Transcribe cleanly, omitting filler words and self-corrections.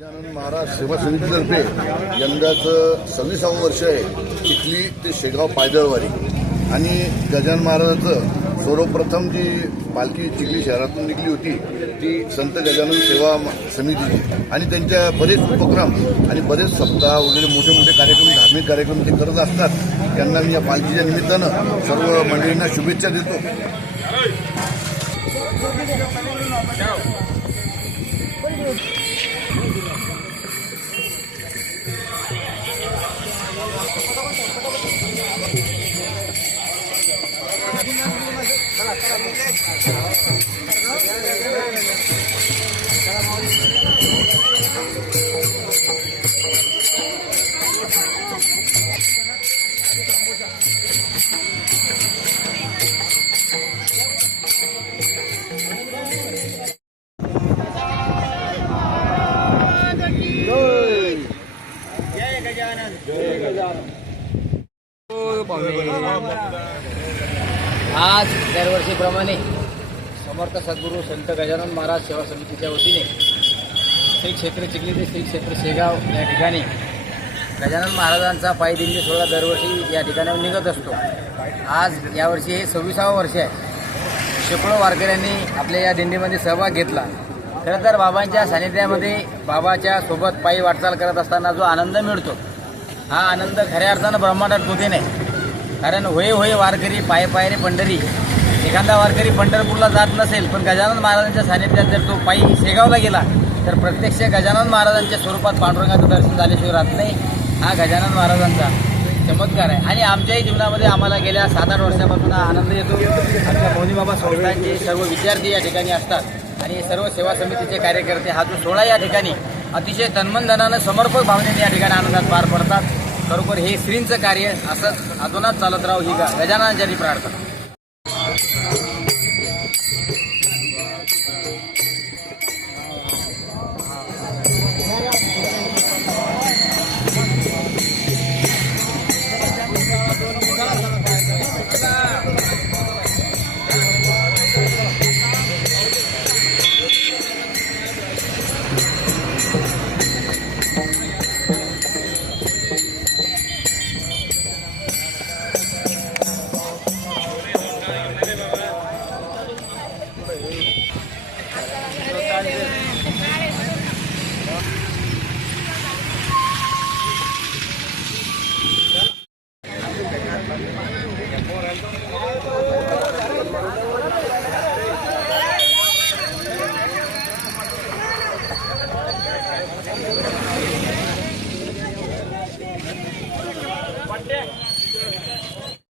गजानन महाराज सेवा समितीतर्फे यंदाचं 26वं वर्ष आहे चिखली ते शेगाव पायदळवारी आणि गजानन महाराजाचं सर्वप्रथम जी पालखी चिखली शहरातून निघली होती ती संत गजानन सेवा समितीची आणि त्यांच्या बरेच उपक्रम आणि बरेच सप्ताह वगैरे मोठे मोठे कार्यक्रम धार्मिक कार्यक्रम ते करत असतात. त्यांना मी या पालखीच्या निमित्तानं सर्व मंडळींना शुभेच्छा देतो. आज दरवर्षीप्रमाणे समर्थ सद्गुरू संत गजानन महाराज सेवा समितीच्या वतीने श्री क्षेत्र चिखली ते श्री क्षेत्र शेगाव या ठिकाणी गजानन महाराजांचा पायदिंडी सोहळा दरवर्षी या ठिकाणावर निघत असतो. आज यावर्षी हे 26वं वर्ष आहे. शेकडो वारकऱ्यांनी आपल्या या दिंडीमध्ये सहभाग घेतला. खरं तर बाबांच्या सानिध्यामध्ये बाबाच्या सोबत पायी वाटचाल करत असताना जो आनंद मिळतो हा आनंद खऱ्या अर्थानं ब्रह्मांडात कुठे नाही. कारण होय होय वारकरी पाय पायरे पंढरी. एखादा वारकरी पंढरपूरला जात नसेल पण गजानन महाराजांच्या सानिध्यात जर तो पायी शेगावला गेला तर प्रत्यक्ष गजानन महाराजांच्या स्वरूपात पांडुरंगाचं दर्शन झाल्याशिवाय राहत नाही. हा गजानन महाराजांचा चमत्कार आहे आणि आमच्याही जीवनामध्ये आम्हाला गेल्या 7-8 वर्षापासून हा आनंद येतो. आमच्या मौनीबाबा संस्थांचे सर्व विद्यार्थी या ठिकाणी असतात आणि सर्व सेवा समितीचे कार्यकर्ते हा जो सोहळा या ठिकाणी अतिशय तन्मनधनानं समर्पक भावनेने या ठिकाणी आनंदात पार पडतात. खरोखर हे श्रींचं कार्य असंच अजूनच चालत राहू ही गजाननांची प्रार्थना.